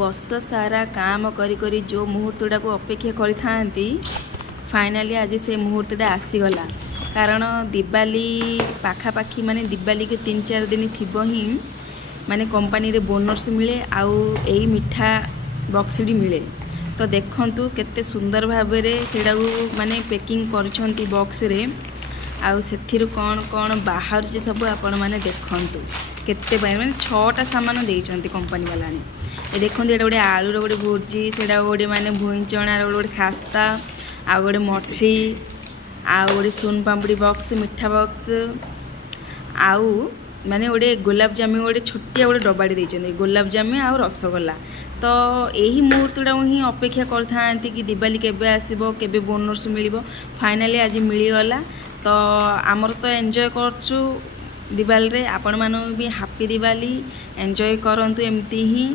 ବର୍ଷ ସାରା କାମ କରି କରି ଯେଉଁ ମୁହୂର୍ତ୍ତଟାକୁ ଅପେକ୍ଷା କରିଥାନ୍ତି ଫାଇନାଲି ଆଜି ସେ ମୁହୂର୍ତ୍ତଟା ଆସିଗଲା। କାରଣ ଦିବାଲି ପାଖାପାଖି ମାନେ ଦିବାଲିକୁ 3-4 ଦିନ ଥିବ ହିଁ ମାନେ କମ୍ପାନୀରେ ବୋନସ୍ ମିଳେ ଆଉ ଏଇ ମିଠା ବକ୍ସଟି ମିଳେ। ତ ଦେଖନ୍ତୁ କେତେ ସୁନ୍ଦର ଭାବରେ ସେଇଟାକୁ ମାନେ ପେକିଂ କରିଛନ୍ତି ବକ୍ସରେ। ଆଉ ସେଥିରୁ କ'ଣ କ'ଣ ବାହାରୁଛି ସବୁ ଆପଣମାନେ ଦେଖନ୍ତୁ। କେତେ ମାନେ 6ଟା ସାମାନ ଦେଇଛନ୍ତି କମ୍ପାନୀ ବାଲାମାନେ। ଏ ଦେଖନ୍ତୁ ଏଇଟା ଗୋଟେ ଆଳୁର ଗୋଟେ ଭୁର୍ଜି, ସେଇଟା ଗୋଟେ ମାନେ ଭୁଇଁ ଚଣାର ଗୋଟେ ଖାସ୍ତା, ଆଉ ଗୋଟେ ମଠି, ଆଉ ଗୋଟେ ସୁନ ପାମ୍ପୁଡ଼ି ବକ୍ସ, ମିଠା ବକ୍ସ, ଆଉ ମାନେ ଗୋଟେ ଗୋଲାପଜାମୁ ଗୋଟେ ଛୋଟିଆ ଗୋଟେ ଡବାଟେ ଦେଇଛନ୍ତି, ଗୋଲାପଜାମୁ ଆଉ ରସଗୋଲା। ତ ଏହି ମୁହୂର୍ତ୍ତଟାକୁ ହିଁ ଅପେକ୍ଷା କରିଥାନ୍ତି କି ଦିବାଲି କେବେ ଆସିବ, କେବେ ବୋନସ୍ ମିଳିବ। ଫାଇନାଲି ଆଜି ମିଳିଗଲା। ତ ଆମର ତ ଏନ୍ଜୟ କରୁଛୁ ଦିବାଲିରେ, ଆପଣମାନଙ୍କୁ ବି ହାପି ଦିବାଲି, ଏନ୍ଜୟ କରନ୍ତୁ ଏମିତି ହିଁ।